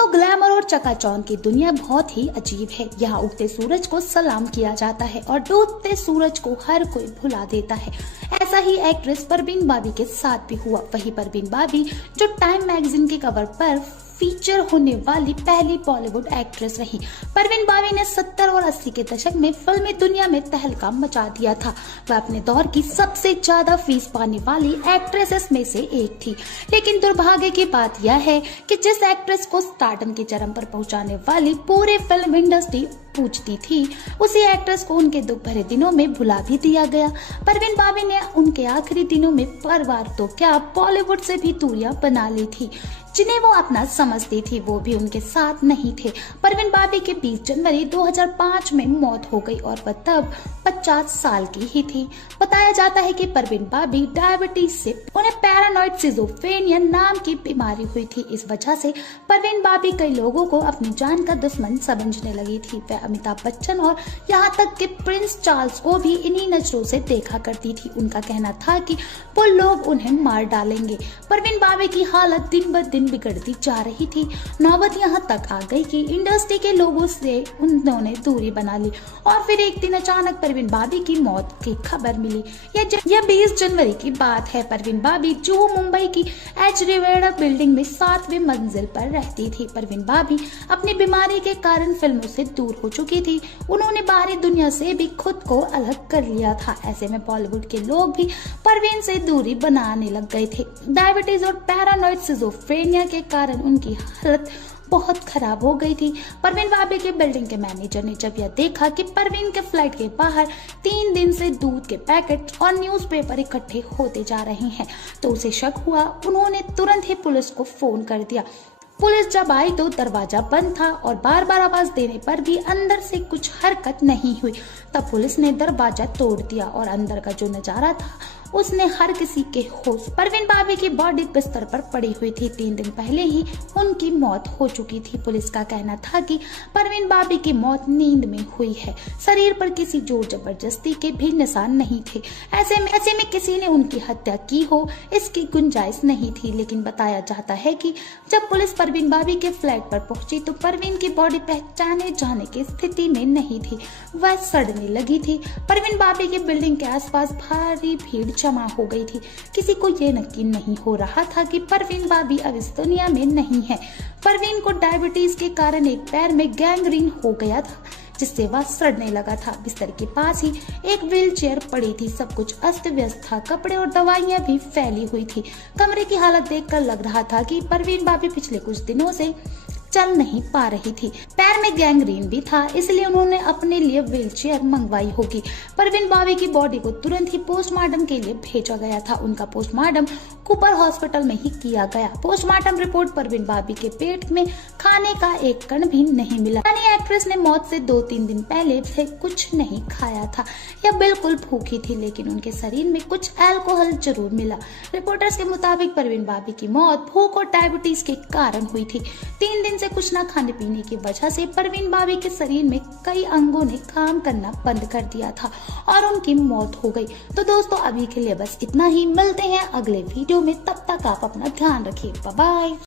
दोस्तों, ग्लैमर और चकाचौंध की दुनिया बहुत ही अजीब है। यहाँ उगते सूरज को सलाम किया जाता है और डूबते सूरज को हर कोई भुला देता है। ऐसा ही एक्ट्रेस परवीन बाबी के साथ भी हुआ। वही परवीन बाबी जो टाइम मैगजीन के कवर पर फीचर होने वाली पहली बॉलीवुड एक्ट्रेस रही। परवीन बाबी ने 70 और 80 के दशक में फिल्मी दुनिया में तहलका मचा दिया था। वह अपने दौर की सबसे ज्यादा फीस पाने वाली एक्ट्रेसेस में से एक थी। लेकिन दुर्भाग्य की बात यह है कि जिस एक्ट्रेस को स्टारडम के चरम पर पहुंचाने वाली पूरी फिल्म इंडस्ट्री पूछती थी, उसी एक्ट्रेस को उनके दुख भरे दिनों में भुला भी दिया गया। परवीन बाबी ने उनके आखिरी दिनों में परिवार तो क्या, बॉलीवुड से भी दूरियां बना ली थी। जिन्हें वो अपना समझती थी वो भी उनके साथ नहीं थे। परवीन बाबी के 20 जनवरी 2005 में मौत हो गई और वह तब 50 साल की ही थी। बताया जाता है कि परवीन बाबी डायबिटीज से उन्हें पैरानॉइड सिजोफ्रेनिया नाम की बीमारी हुई थी। इस वजह से परवीन बाबी कई लोगों को अपनी जान का दुश्मन समझने लगी थी। वह अमिताभ बच्चन और यहाँ तक कि प्रिंस चार्ल्स को भी इन्हीं नजरों से देखा करती थी। उनका कहना था कि वो लोग उन्हें मार डालेंगे। परवीन बाबी की हालत दिन ब दिन बिगड़ती जा रही थी। नौबत यहाँ तक आ गई कि इंडस्ट्री के लोगों से उन्होंने दूरी बना ली और फिर एक दिन अचानक परवीन बाबी की मौत की खबर मिली। यह 20 जनवरी की बात है। परवीन बाबी जुहू मुंबई की एच रिवेरा बिल्डिंग में 7वीं मंजिल पर रहती थी। परवीन बाबी अपनी बीमारी के कारण फिल्मों से दूर हो चुकी थी। उन्होंने बाहरी दुनिया से भी खुद को अलग कर लिया था। ऐसे में बॉलीवुड के लोग भी परवीन से दूरी बनाने लग गए थे। डायबिटीज और पैरानॉइड सिजोफ्रेनिया के कारण उनकी हालत बहुत खराब हो गई थी। परवीन बाबी के बिल्डिंग के मैनेजर ने जब यह देखा कि परवीन के फ्लैट के बाहर 3 दिन से दूध के पैकेट और न्यूज़पेपर इकट्ठे होते जा रहे हैं तो उसे शक हुआ। उन्होंने तुरंत ही पुलिस को फोन कर दिया। पुलिस जब आई तो दरवाजा बंद था और बार बार आवाज देने पर भी अंदर से कुछ हरकत नहीं हुई। तब पुलिस ने दरवाजा तोड़ दिया और अंदर का जो नजारा था उसने हर किसी के होश। परवीन बाबी की बॉडी बिस्तर पर पड़ी हुई थी। 3 दिन पहले ही उनकी मौत हो चुकी थी। पुलिस का कहना था कि परवीन बाबी की मौत नींद में हुई है। शरीर पर किसी जोर जबरदस्ती के भी निशान नहीं थे। ऐसे में किसी ने उनकी हत्या की हो इसकी गुंजाइश नहीं थी। लेकिन बताया जाता है कि जब पुलिस परवीन बाबी के फ्लैट पर पहुंची तो परवीन की बॉडी पहचाने जाने की स्थिति में नहीं थी, वह सड़ने लगी थी। परवीन बाबी की बिल्डिंग के आसपास भारी भीड़ जमा हो गई थी। किसी को ये यकीन नहीं हो रहा था कि परवीन बाबी अब इस दुनिया में नहीं है। परवीन को डायबिटीज के कारण एक पैर में गैंग्रीन हो गया था जिससे वह सड़ने लगा था। बिस्तर के पास ही एक व्हील चेयर पड़ी थी। सब कुछ अस्त व्यस्त था। कपड़े और दवाइयां भी फैली हुई थी। कमरे की हालत देखकर लग रहा था कि परवीन बाबी पिछले कुछ दिनों से चल नहीं पा रही थी। पैर में गैंग्रीन भी था, इसलिए उन्होंने अपने लिए व्हीलचेयर मंगवाई होगी। परवीन बाबी की बॉडी को तुरंत ही पोस्टमार्टम के लिए भेजा गया था। उनका पोस्टमार्टम कूपर हॉस्पिटल में ही किया गया। पोस्टमार्टम रिपोर्ट परवीन बाबी के पेट में खाने का एक कण भी नहीं मिला। यानी एक्ट्रेस ने मौत से 2-3 दिन पहले से कुछ नहीं खाया था। यह बिल्कुल भूखी थी, लेकिन उनके शरीर में कुछ अल्कोहल जरूर मिला। रिपोर्टर्स के मुताबिक परवीन बाबी की मौत भूख और डायबिटीज के कारण हुई थी। 3 दिन से कुछ न खाने पीने की वजह से परवीन बाबी के शरीर में कई अंगों ने काम करना बंद कर दिया था और उनकी मौत हो गई। तो दोस्तों, अभी के लिए बस इतना ही। मिलते हैं अगले वीडियो में। तब तक आप अपना ध्यान रखिए। Bye bye.